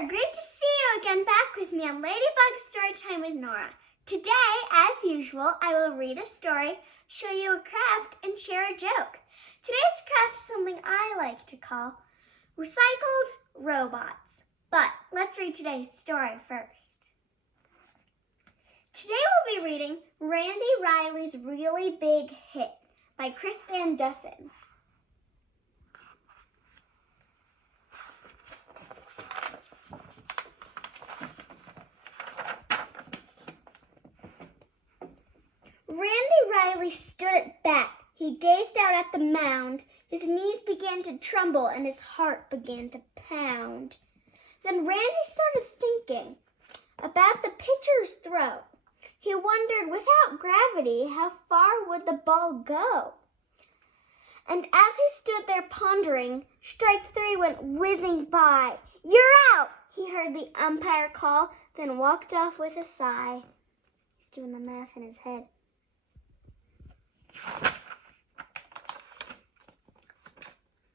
there! Great to see you again back with me on Ladybug Storytime with Norah. Today, as usual, I will read a story, show you a craft, and share a joke. Today's craft is something I like to call recycled robots. But let's read today's story first. Today we'll be reading Randy Riley's Really Big Hit by Chris Van Dusen. Randy Riley stood at bat. He gazed out at the mound. His knees began to tremble and his heart began to pound. Then Randy started thinking about the pitcher's throw. He wondered, without gravity, how far would the ball go? And as he stood there pondering, strike three went whizzing by. "You're out!" he heard the umpire call, then walked off with a sigh. He's doing the math in his head.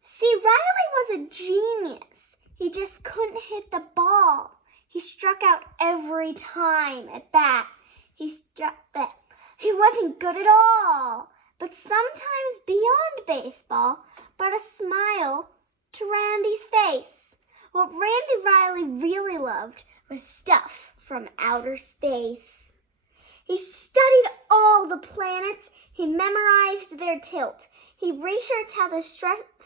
See, Riley was a genius. He just couldn't hit the ball. He struck out every time at bat. He wasn't good at all, but sometimes beyond baseball brought a smile to Randy's face. What Randy Riley really loved was stuff from outer space. He studied all the planets. He memorized their tilt. He researched how the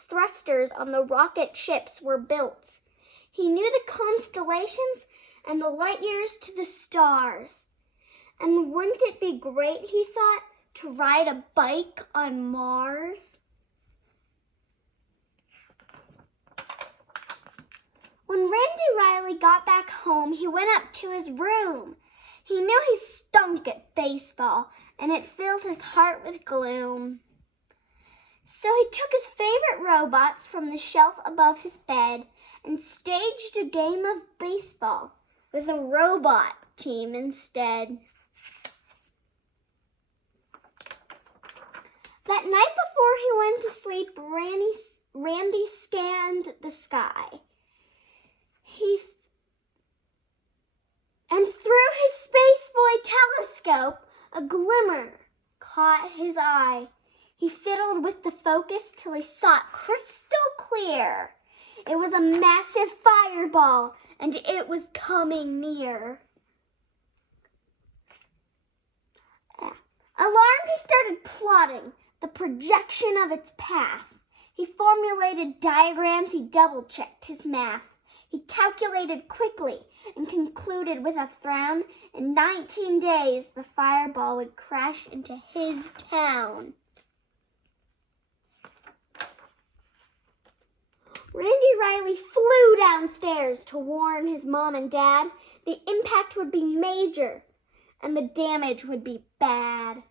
thrusters on the rocket ships were built. He knew the constellations and the light years to the stars. And wouldn't it be great, he thought, to ride a bike on Mars? When Randy Riley got back home, he went up to his room. He knew he stunk at baseball, and it filled his heart with gloom. So he took his favorite robots from the shelf above his bed and staged a game of baseball with a robot team instead. That night before he went to sleep, Randy scanned the sky. And through his Spaceboy telescope, a glimmer caught his eye. He fiddled with the focus till he saw it crystal clear. It was a massive fireball, and it was coming near. Alarmed, he started plotting the projection of its path. He formulated diagrams, he double-checked his math. He calculated quickly and concluded with a frown, in 19 days the fireball would crash into his town. Randy Riley flew downstairs to warn his mom and dad. The impact would be major and the damage would be bad.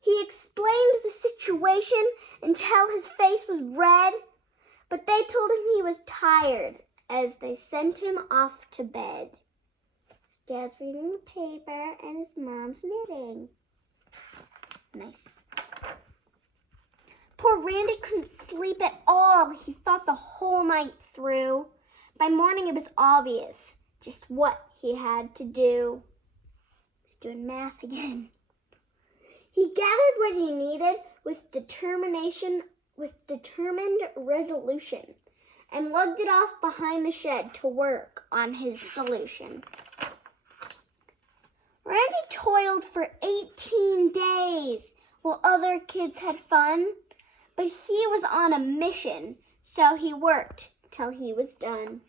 He explained the situation until his face was red, but they told him he was tired as they sent him off to bed. His dad's reading the paper and his mom's knitting. Nice. Poor Randy couldn't sleep at all. He thought the whole night through. By morning it was obvious just what he had to do. He's doing math again. He gathered what he needed with determined resolution, and lugged it off behind the shed to work on his solution. Randy toiled for 18 days while other kids had fun, but he was on a mission, so he worked till he was done.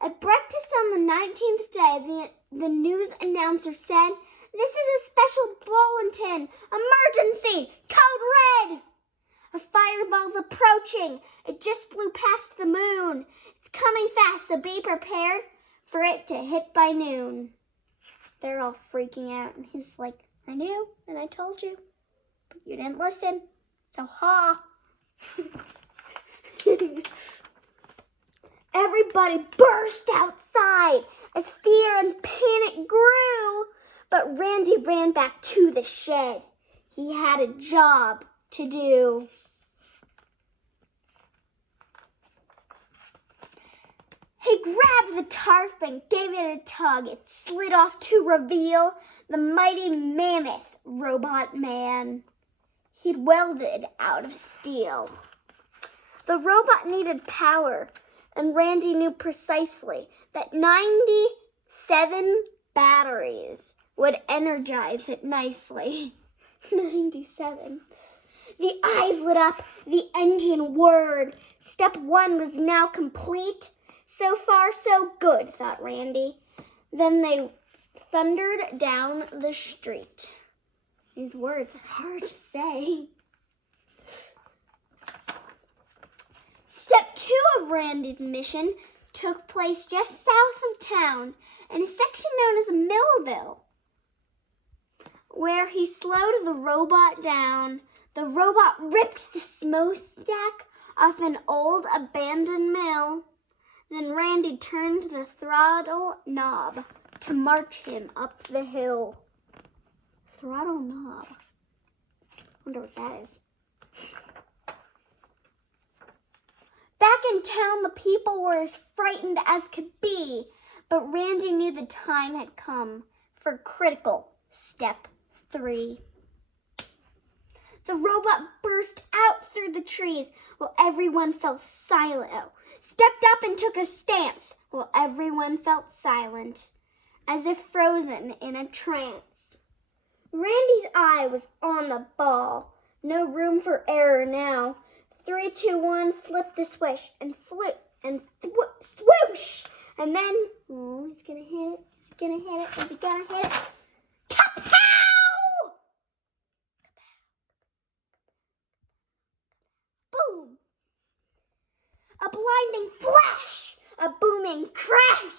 At breakfast on the 19th day, the news announcer said, "This is a special bulletin. Emergency! Code red! A fireball's approaching. It just flew past the moon. It's coming fast, so be prepared for it to hit by noon." They're all freaking out, and he's like, "I knew, and I told you, but you didn't listen, so ha." Everybody burst outside as fear and panic grew. But Randy ran back to the shed. He had a job to do. the tarp and gave it a tug. It slid off to reveal the mighty mammoth robot man he'd welded out of steel. The robot needed power, and Randy knew precisely that 97 batteries would energize it nicely. 97. The eyes lit up, the engine whirred. Step 1 was now complete. So far, so good, thought Randy. Then they thundered down the street. These words are hard to say. Step 2 of Randy's mission took place just south of town in a section known as Millville, where he slowed the robot down. The robot ripped the smokestack off an old abandoned mill. Then Randy turned the throttle knob to march him up the hill. Throttle knob. Wonder what that is. Back in town, the people were as frightened as could be, but Randy knew the time had come for critical step 3. The robot burst out through the trees while everyone fell silent. Stepped up and took a stance while everyone felt silent, as if frozen in a trance. Randy's eye was on the ball. No room for error now. 3, 2, 1, flip the switch and flip and swoosh. And then, he's gonna hit it. He's gonna hit it. Is he gonna hit it? Kapow! Boom! A blinding flash! A booming crash!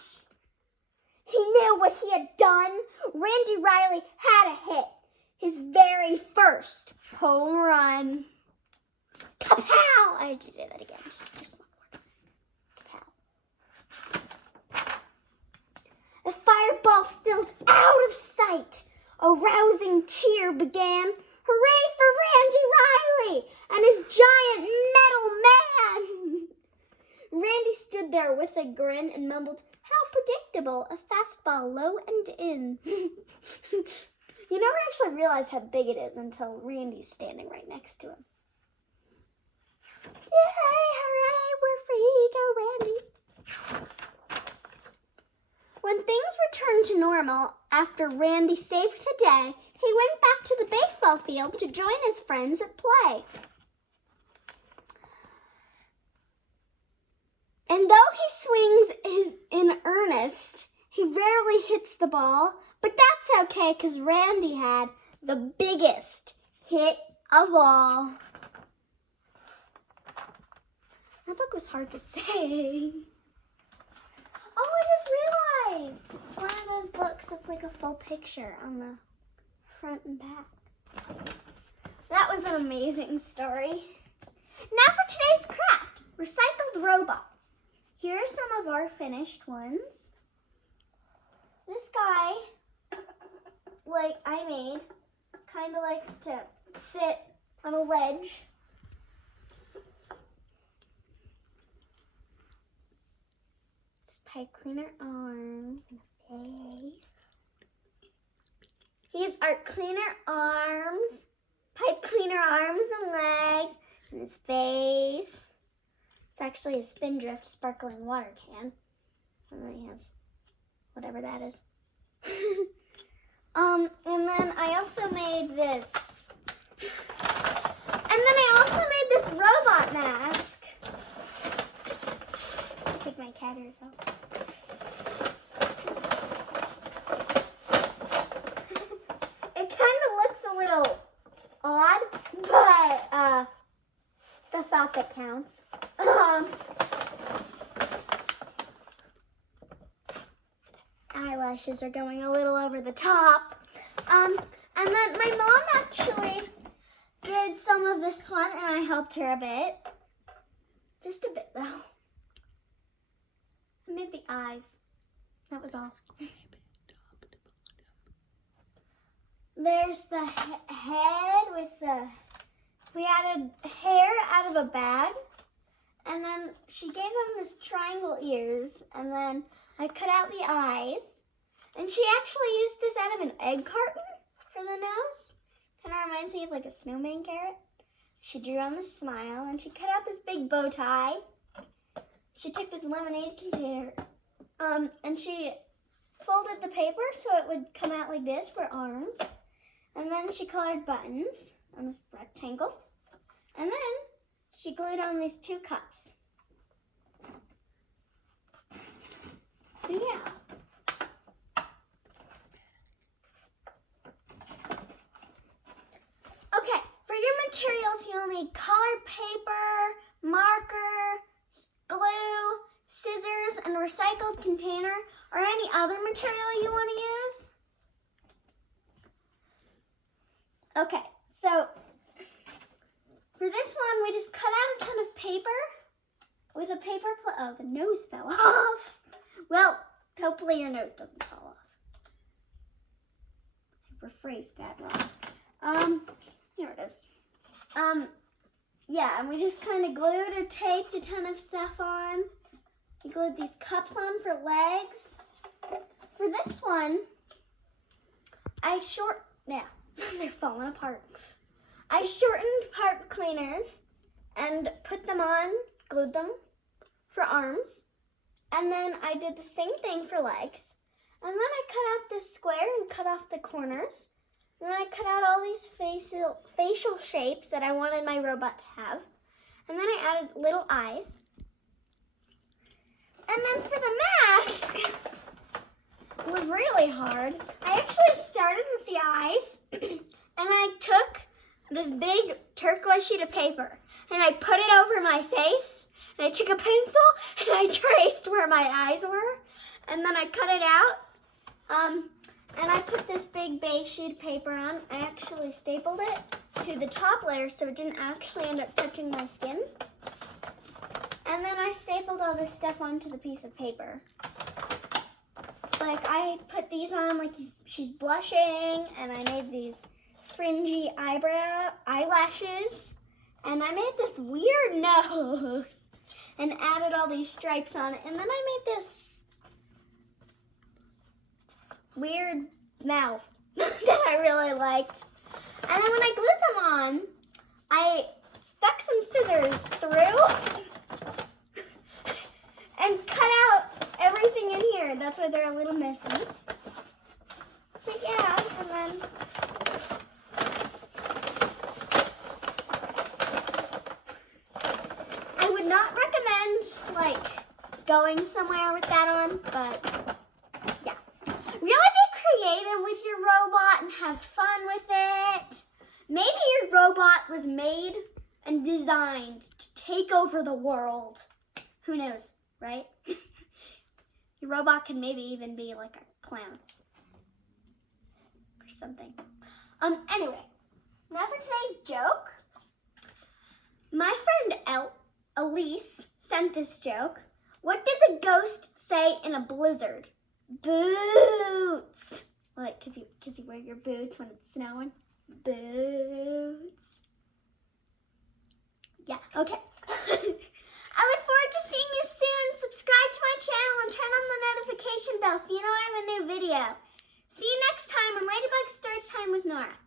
He knew what he had done. Randy Riley had a hit. His very first home run. Kapow! I had to do that again. Just one more. Kapow. The fireball sailed out of sight. A rousing cheer began. Hooray for Randy Riley and his giant metal man! Randy stood there with a grin and mumbled, "How predictable, a fastball low and in." You never actually realize how big it is until Randy's standing right next to him. Yay, hooray, we're free, go Randy. When things returned to normal after Randy saved the day, he went back to the baseball field to join his friends at play. And though he swings in earnest, he rarely hits the ball, but that's okay because Randy had the biggest hit of all. That book was hard to say. Oh, I just realized it's one of those books that's like a full picture on the front and back. That was an amazing story. Now for today's craft, recycled robots. Here are some of our finished ones. This guy, like I made, kind of likes to sit on a ledge. Just pipe cleaner arms and a face. He's our cleaner arms, pipe cleaner arms and legs, and his face. It's actually a Spindrift sparkling water can. And then he has whatever that is. And then I also made this. And then I also made this robot mask. Take my cat ears off. It kind of looks a little odd, but the thought that counts. Eyelashes are going a little over the top. And then my mom actually did some of this one, and I helped her a bit. Just a bit, though. I made the eyes. That was all. There's the head with the... We added hair out of a bag. And then she gave him this triangle ears. And then I cut out the eyes. And she actually used this out of an egg carton for the nose. Kind of reminds me of like a snowman carrot. She drew on the smile and she cut out this big bow tie. She took this lemonade container and she folded the paper so it would come out like this for arms. And then she colored buttons on this rectangle. And then she glued on these 2 cups. So yeah. Okay, for your materials you'll need colored paper, marker, glue, scissors, and a recycled container, or any other material you want to use. Okay, so for this one, we just cut out a ton of paper with a paper plate. Oh, the nose fell off. Well, hopefully your nose doesn't fall off. I rephrased that wrong. Here it is. Yeah, and we just kind of glued or taped a ton of stuff on. We glued these cups on for legs. For this one, they're falling apart. I shortened part cleaners and put them on, glued them for arms. And then I did the same thing for legs. And then I cut out this square and cut off the corners. And then I cut out all these facial shapes that I wanted my robot to have. And then I added little eyes. And then for the mask, it was really hard. I actually started with the eyes, and I took this big turquoise sheet of paper, and I put it over my face, and I took a pencil, and I traced where my eyes were, and then I cut it out. And I put this big beige sheet of paper on. I actually stapled it to the top layer so it didn't actually end up touching my skin. And then I stapled all this stuff onto the piece of paper. Like I put these on like she's blushing, and I made these fringy eyelashes. And I made this weird nose and added all these stripes on it. And then I made this weird mouth that I really liked. And then when I glued them on, I stuck some scissors through and cut out everything in here. That's why they're a little messy. But yeah, and then I would not recommend like going somewhere with that on, but yeah. Really be creative with your robot and have fun with it. Maybe your robot was made and designed to take over the world. Who knows, right? Your robot can maybe even be like a clown or something. Anyway, now for today's joke. My friend Elise sent this joke. What does a ghost say in a blizzard? Boots. Like, cause you wear your boots when it's snowing. Boots. Yeah, okay. I look forward to seeing you soon. Subscribe to my channel and turn on the notification bell so you know I have a new video. See you next time on Ladybug Storytime with Norah.